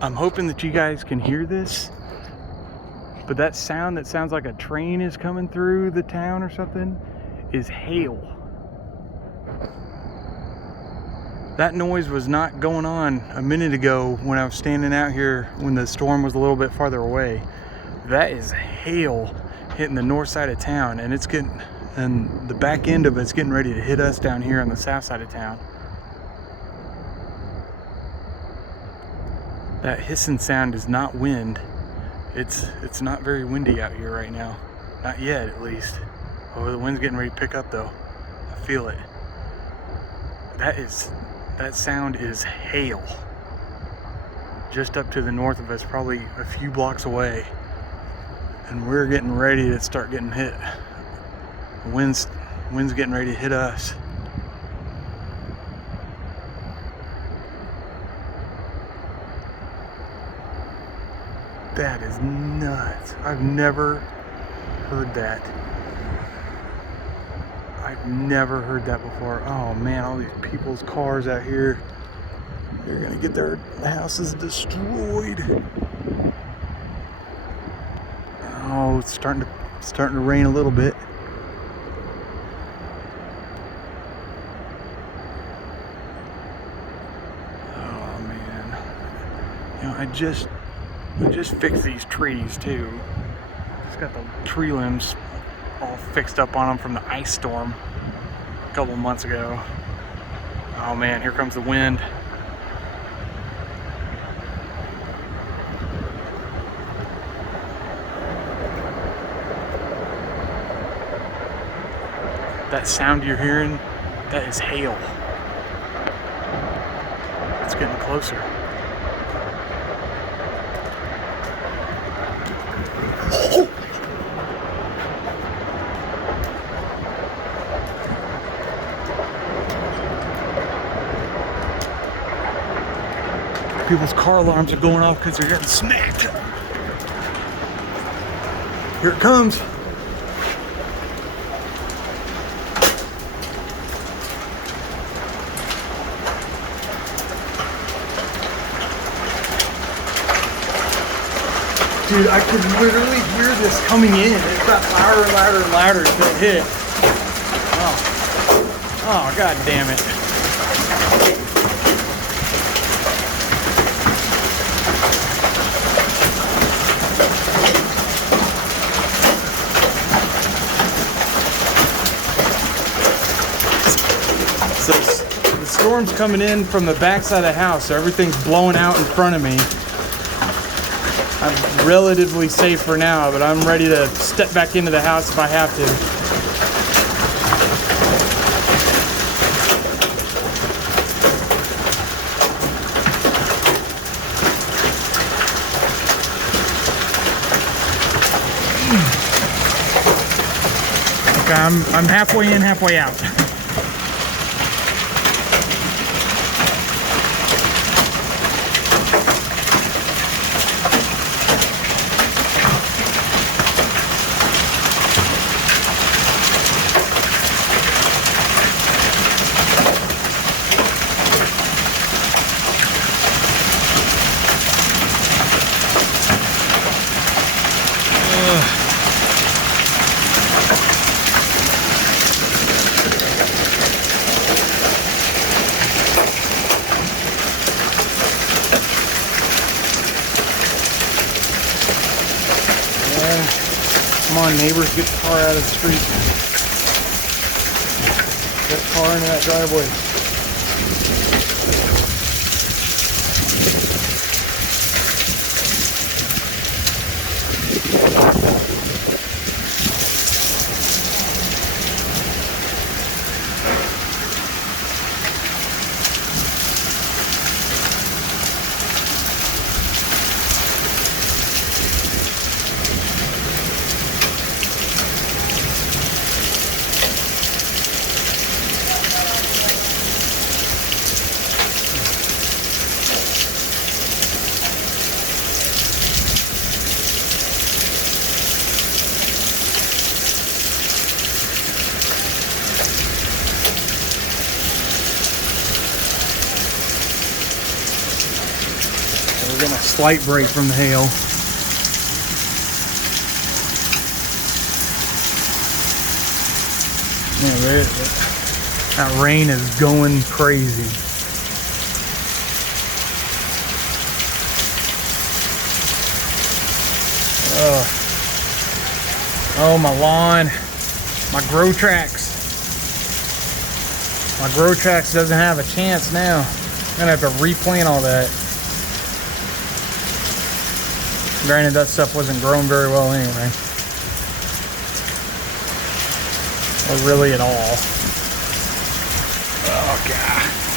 I'm hoping that you guys can hear this, but that sound that sounds like a train is coming through the town or something is hail. That noise was not going on a minute ago when I was standing out here when the storm was a little bit farther away. That is hail hitting the north side of town, and the back end of it's getting ready to hit us down here on the south side of town. That hissing sound is not wind. It's not very windy out here right now. Not yet, at least. Oh, the wind's getting ready to pick up though. I feel it. That sound is hail. Just up to the north of us, probably a few blocks away. And we're getting ready to start getting hit. The wind's getting ready to hit us. That is nuts. I've never heard that. I've never heard that before. Oh man, all these people's cars out here. They're gonna get their houses destroyed. Oh, it's starting to rain a little bit. Oh man. You know, I just fixed these trees too. Just got the tree limbs all fixed up on them from the ice storm a couple of months ago. Oh man, here comes the wind. That sound you're hearing, that is hail. It's getting closer. People's car alarms are going off because they're getting smacked. Here it comes. Dude, I could literally hear this coming in. It got louder and louder and louder as it hit. Oh, god damn it. So the storm's coming in from the backside of the house, so everything's blowing out in front of me. I'm relatively safe for now, but I'm ready to step back into the house if I have to. Okay, I'm halfway in, halfway out. Come on, neighbors, get the car out of the street. Get the car into that driveway. We're getting a slight break from the hail. Yeah, that rain is going crazy. Oh, my lawn, my Grow Trax. My Grow Trax doesn't have a chance now. I'm gonna have to replant all that. Granted, that stuff wasn't growing very well anyway. Or really at all. Oh, God.